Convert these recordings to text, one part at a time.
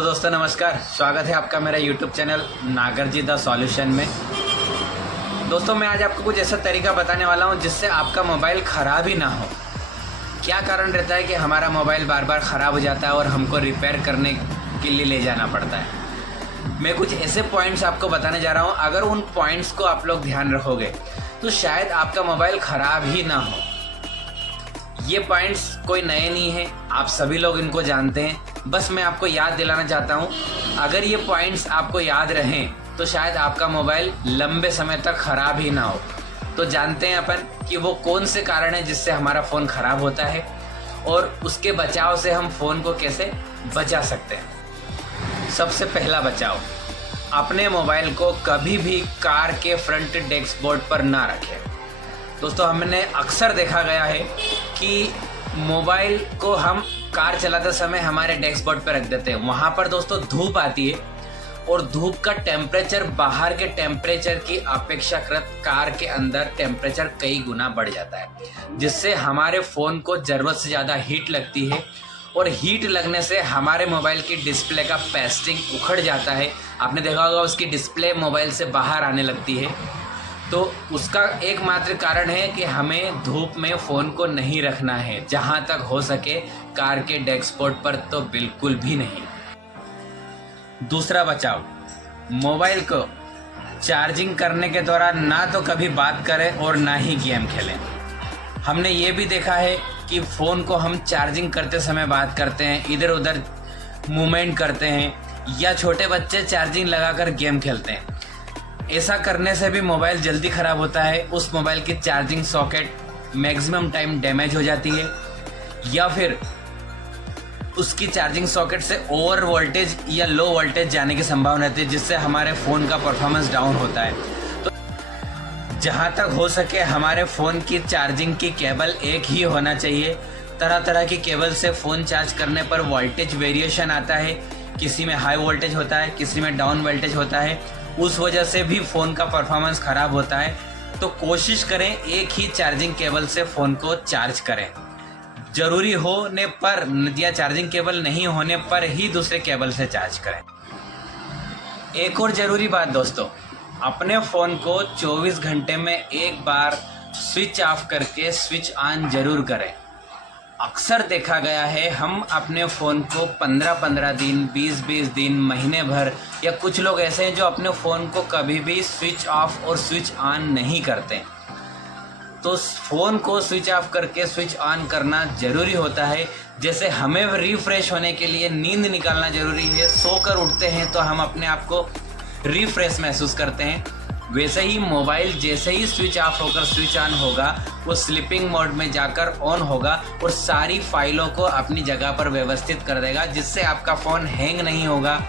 तो दोस्तों नमस्कार, स्वागत है आपका मेरा YouTube चैनल नागरजी द सॉल्यूशन में। दोस्तों मैं आज आपको कुछ ऐसा तरीका बताने वाला हूं जिससे आपका मोबाइल ख़राब ही ना हो। क्या कारण रहता है कि हमारा मोबाइल बार बार ख़राब हो जाता है और हमको रिपेयर करने के लिए ले जाना पड़ता है। मैं कुछ ऐसे पॉइंट्स आपको बताने जा रहा हूँ, अगर उन पॉइंट्स को आप लोग ध्यान रखोगे तो शायद आपका मोबाइल ख़राब ही ना हो। ये पॉइंट्स कोई नए नहीं हैं, आप सभी लोग इनको जानते हैं, बस मैं आपको याद दिलाना चाहता हूँ। अगर ये पॉइंट्स आपको याद रहें तो शायद आपका मोबाइल लंबे समय तक ख़राब ही ना हो। तो जानते हैं अपन कि वो कौन से कारण है जिससे हमारा फ़ोन ख़राब होता है और उसके बचाव से हम फ़ोन को कैसे बचा सकते हैं। सबसे पहला बचाव, अपने मोबाइल को कभी भी कार के फ्रंट डैशबोर्ड पर ना रखें। दोस्तों हमने अक्सर देखा गया है कि मोबाइल को हम कार चलाते समय हमारे डैशबोर्ड पर रख देते हैं। वहाँ पर दोस्तों धूप आती है और धूप का टेम्परेचर बाहर के टेम्परेचर की अपेक्षाकृत कार के अंदर टेम्परेचर कई गुना बढ़ जाता है, जिससे हमारे फ़ोन को ज़रूरत से ज़्यादा हीट लगती है और हीट लगने से हमारे मोबाइल की डिस्प्ले का पेस्टिंग उखड़ जाता है। आपने देखा होगा उसकी डिस्प्ले मोबाइल से बाहर आने लगती है। तो उसका एकमात्र कारण है कि हमें धूप में फ़ोन को नहीं रखना है, जहाँ तक हो सके कार के डैशबोर्ड पर तो बिल्कुल भी नहीं। दूसरा बचाव, मोबाइल को चार्जिंग करने के दौरान ना तो कभी बात करें और ना ही गेम खेलें। हमने ये भी देखा है कि फ़ोन को हम चार्जिंग करते समय बात करते हैं, इधर उधर मूवमेंट करते हैं, या छोटे बच्चे चार्जिंग लगाकर गेम खेलते हैं। ऐसा करने से भी मोबाइल जल्दी ख़राब होता है। उस मोबाइल की charging socket maximum time damage हो जाती है, या फिर उसकी चार्जिंग सॉकेट से ओवर वोल्टेज या लो वोल्टेज जाने की संभावना रहती है, जिससे हमारे फ़ोन का परफॉर्मेंस डाउन होता है। तो जहाँ तक हो सके हमारे फ़ोन की चार्जिंग की केबल एक ही होना चाहिए। तरह तरह की केबल से फ़ोन चार्ज करने पर वोल्टेज वेरिएशन आता है, किसी में हाई वोल्टेज होता है, किसी में डाउन वोल्टेज होता है। उस वजह से भी फ़ोन का परफॉर्मेंस ख़राब होता है। तो कोशिश करें एक ही चार्जिंग केबल से फ़ोन को चार्ज करें। ज़रूरी होने पर या चार्जिंग केबल नहीं होने पर ही दूसरे केबल से चार्ज करें। एक और ज़रूरी बात दोस्तों, अपने फ़ोन को 24 घंटे में एक बार स्विच ऑफ करके स्विच ऑन ज़रूर करें। अक्सर देखा गया है हम अपने फ़ोन को 15-15 दिन, 20-20 दिन, महीने भर, या कुछ लोग ऐसे हैं जो अपने फ़ोन को कभी भी स्विच ऑफ और स्विच ऑन नहीं करते। तो फ़ोन को स्विच ऑफ करके स्विच ऑन करना ज़रूरी होता है। जैसे हमें रिफ़्रेश होने के लिए नींद निकालना ज़रूरी है, सोकर उठते हैं तो हम अपने आप को रिफ़्रेश महसूस करते हैं, वैसे ही मोबाइल जैसे ही स्विच ऑफ होकर स्विच ऑन होगा वो स्लीपिंग मोड में जाकर ऑन होगा और सारी फाइलों को अपनी जगह पर व्यवस्थित कर देगा, जिससे आपका फ़ोन हैंग नहीं होगा,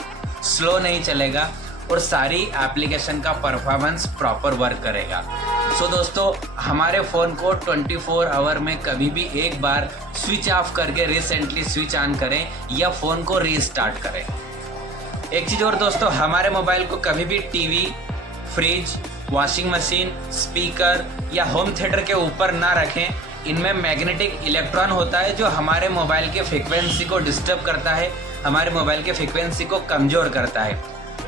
स्लो नहीं चलेगा और सारी एप्लीकेशन का परफॉर्मेंस प्रॉपर वर्क करेगा। सो दोस्तों हमारे फ़ोन को 24 आवर में कभी भी एक बार स्विच ऑफ करके रिसेंटली स्विच ऑन करें या फ़ोन को रीस्टार्ट करें। एक चीज़ और दोस्तों, हमारे मोबाइल को कभी भी TV, fridge, washing machine, speaker या होम थिएटर के ऊपर ना रखें। इनमें मैग्नेटिक इलेक्ट्रॉन होता है जो हमारे मोबाइल के फ्रीक्वेंसी को डिस्टर्ब करता है, हमारे मोबाइल के फ्रीक्वेंसी को कमज़ोर करता है।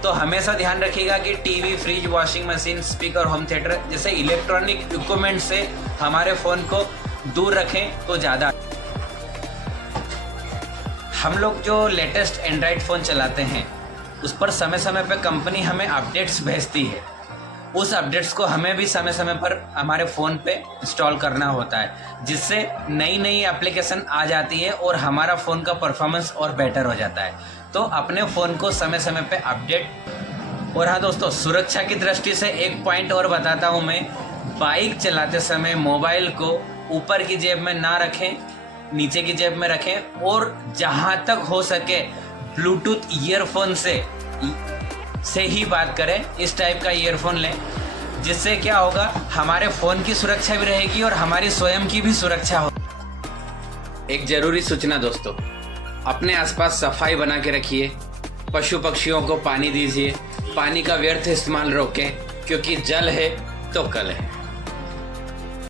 तो हमेशा ध्यान रखिएगा कि TV, fridge, washing machine, speaker, home theatre जैसे इलेक्ट्रॉनिक इक्विपमेंट से हमारे फ़ोन को दूर रखें तो ज़्यादा। हम लोग जो लेटेस्ट एंड्रॉयड फ़ोन चलाते हैं उस पर समय समय पर कंपनी हमें अपडेट्स भेजती है। उस अपडेट्स को हमें भी समय समय पर हमारे फ़ोन पे इंस्टॉल करना होता है, जिससे नई नई एप्लीकेशन आ जाती है और हमारा फ़ोन का परफॉर्मेंस और बेटर हो जाता है। तो अपने फ़ोन को समय समय पे अपडेट। और हाँ दोस्तों, सुरक्षा की दृष्टि से एक पॉइंट और बताता हूँ मैं, बाइक चलाते समय मोबाइल को ऊपर की जेब में ना रखें, नीचे की जेब में रखें और जहाँ तक हो सके ब्लूटूथ ईयरफोन से ही बात करें। इस टाइप का ईयरफोन लें, जिससे क्या होगा, हमारे फ़ोन की सुरक्षा भी रहेगी और हमारी स्वयं की भी सुरक्षा हो। एक ज़रूरी सूचना दोस्तों, अपने आसपास सफाई बना के रखिए, पशु पक्षियों को पानी दीजिए, पानी का व्यर्थ इस्तेमाल रोकें, क्योंकि जल है तो कल है।